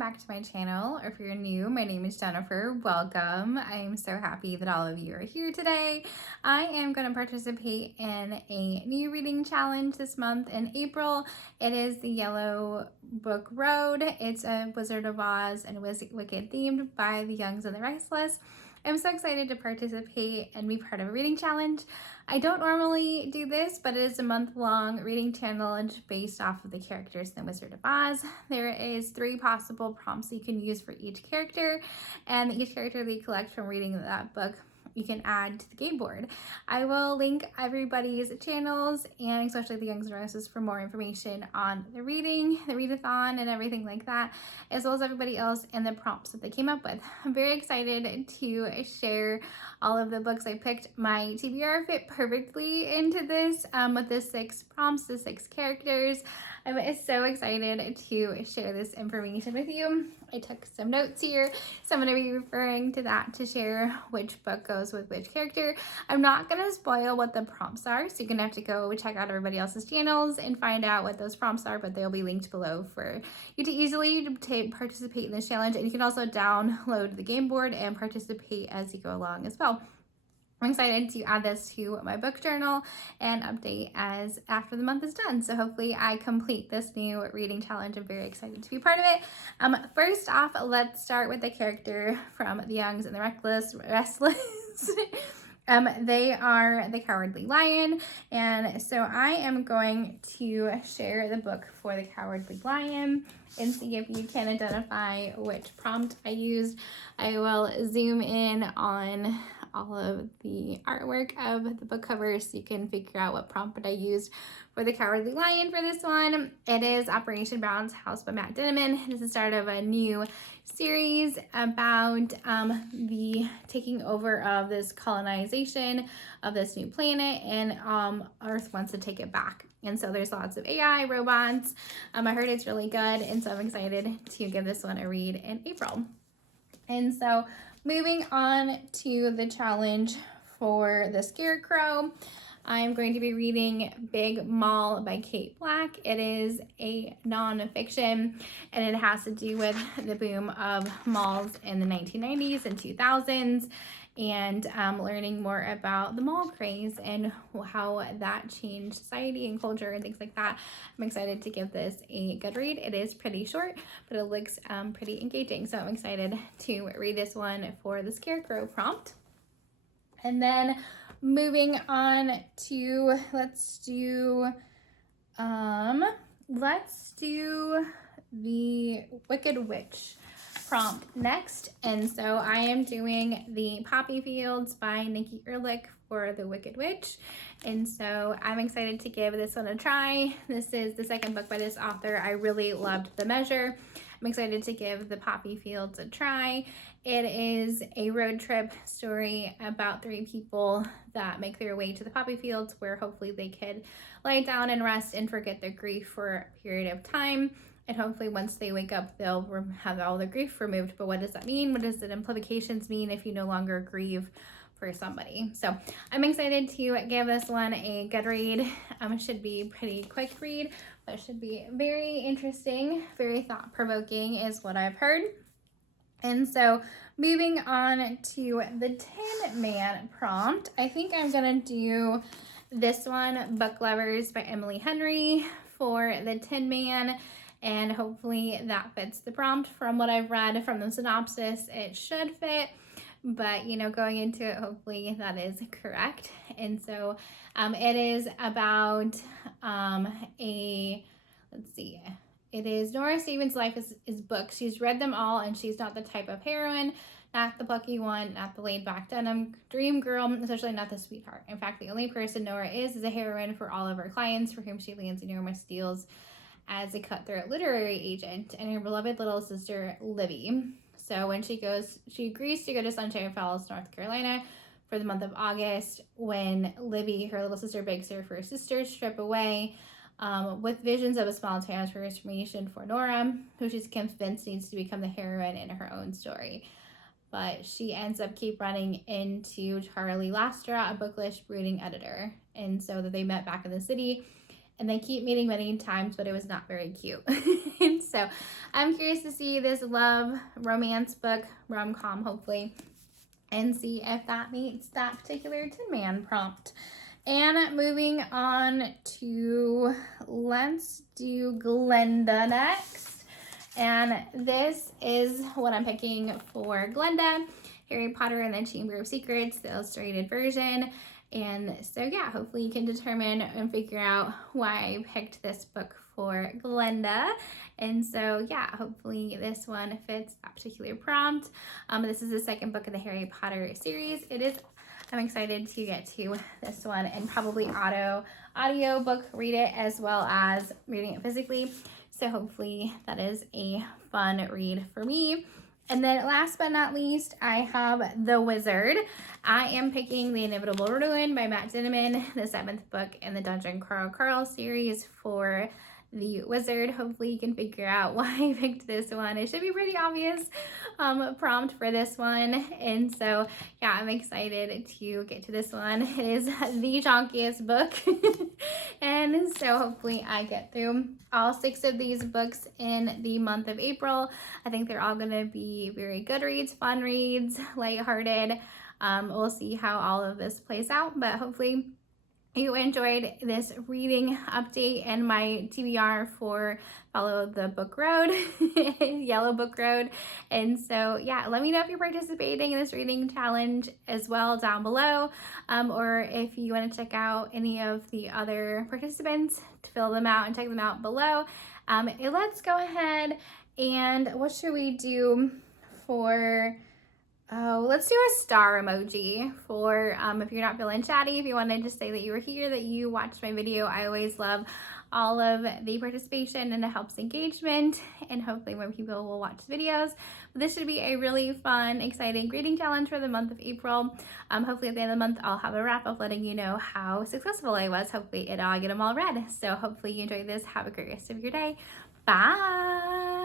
back to my channel. Or if you're new, my name is Jennifer. Welcome. I am so happy that all of you are here today. I am going to participate in a new reading challenge this month in April. It is the Yellow Book Road. It's a Wizard of Oz and Wicked themed by the Youngs and the Restless. I'm so excited to participate and be part of a reading challenge. I don't normally do this, but it is a month-long reading challenge based off of the characters in the Wizard of Oz. There is 3 possible prompts you can use for each character, and each character that you collect from reading that book you can add to the game board. I will link everybody's channels and especially the Youngs and Roses for more information on the reading, the readathon, and everything like that, as well as everybody else and the prompts that they came up with. I'm very excited to share all of the books I picked. My TBR fit perfectly into this with the 6 prompts, the 6 characters. I'm so excited to share this information with you. I took some notes here, so I'm going to be referring to that to share which book goes with which character. I'm not going to spoil what the prompts are, so you're going to have to go check out everybody else's channels and find out what those prompts are, but they'll be linked below for you to easily participate in this challenge. And you can also download the game board and participate as you go along as well. I'm excited to add this to my book journal and update as after the month is done. So hopefully I complete this new reading challenge. I'm very excited to be part of it. First off, let's start with the character from the Youngs and the Restless. They are the Cowardly Lion, and so I am going to share the book for the Cowardly Lion and see if you can identify which prompt I used. I will zoom in on all of the artwork of the book cover so you can figure out what prompt I used for the Cowardly Lion for this one. It is Operation Brown's House by Matt Dinniman. This is the start of a new series about the taking over of this colonization of this new planet, and Earth wants to take it back. And so there's lots of AI, robots. I heard it's really good, and so I'm excited to give this one a read in April. And so moving on to the challenge for the Scarecrow, I'm going to be reading Big Mall by Kate Black. It is a nonfiction, and it has to do with the boom of malls in the 1990s and 2000s, and learning more about the mall craze and how that changed society and culture and things like that. I'm excited to give this a good read. It is pretty short, but it looks pretty engaging. So I'm excited to read this one for the Scarecrow prompt. And then moving on to, let's do the Wicked Witch prompt next. And so I am doing the Poppy Fields by Nikki Erlich for the Wicked Witch. And so I'm excited to give this one a try. This is the 2nd book by this author. I really loved The Measure. I'm excited to give the Poppy Fields a try. It is a road trip story about 3 people that make their way to the Poppy Fields, where hopefully they could lie down and rest and forget their grief for a period of time. And hopefully once they wake up, they'll have all the grief removed. But what does that mean? What does the implications mean if you no longer grieve for somebody? So I'm excited to give this one a good read. It should be a pretty quick read, but it should be very interesting, very thought-provoking is what I've heard. And so moving on to the Tin Man prompt, I think I'm going to do this one, Book Lovers by Emily Henry, for the Tin Man. And hopefully that fits the prompt. From what I've read from the synopsis, it should fit. But, you know, going into it, hopefully that is correct. And so it is about it is Nora Stevens' life is books. She's read them all, and she's not the type of heroine, not the plucky one, not the laid-back denim dream girl, especially not the sweetheart. In fact, the only person Nora is a heroine for all of her clients, for whom she lands enormous deals as a cutthroat literary agent, and her beloved little sister, Libby. So when she agrees to go to Sunshine Falls, North Carolina for the month of August, when Libby, her little sister, begs her for a sister's trip away, with visions of a small town transformation for Nora, who she's convinced needs to become the heroine in her own story. But she ends up keep running into Charlie Lastra, a bookish brooding editor. And so that they met back in the city, and they keep meeting many times, but it was not very cute. And so I'm curious to see this love romance book, rom-com hopefully, and see if that meets that particular Tin Man prompt. And moving on to, let's do Glenda next. And this is what I'm picking for Glenda, Harry Potter and the Chamber of Secrets, the illustrated version. And so yeah, hopefully you can determine and figure out why I picked this book for Glenda. And so yeah, hopefully this one fits that particular prompt. This is the second book in the Harry Potter series. I'm excited to get to this one and probably audio book read it as well as reading it physically. So hopefully that is a fun read for me. And then last but not least, I have The Wizard. I am picking The Inevitable Ruin by Matt Dinniman, the 7th book in the Dungeon Crawl Carl series for The Wizard. Hopefully you can figure out why I picked this one. It should be pretty obvious prompt for this one. And so yeah, I'm excited to get to this one. It is the chonkiest book. And so hopefully I get through all 6 of these books in the month of April. I think they're all going to be very good reads, fun reads, lighthearted. We'll see how all of this plays out, but hopefully you enjoyed this reading update and my TBR for Follow the Book Road, Yellow Book Road. And so yeah, let me know if you're participating in this reading challenge as well down below, or if you want to check out any of the other participants, to fill them out and check them out below. Let's go ahead and what should we do for... Oh, let's do a star emoji for if you're not feeling chatty, if you want to just say that you were here, that you watched my video. I always love all of the participation and it helps engagement, and hopefully more people will watch videos. But this should be a really fun, exciting reading challenge for the month of April. Hopefully at the end of the month, I'll have a wrap up letting you know how successful I was. Hopefully I'll get them all read. So hopefully you enjoyed this. Have a great rest of your day. Bye.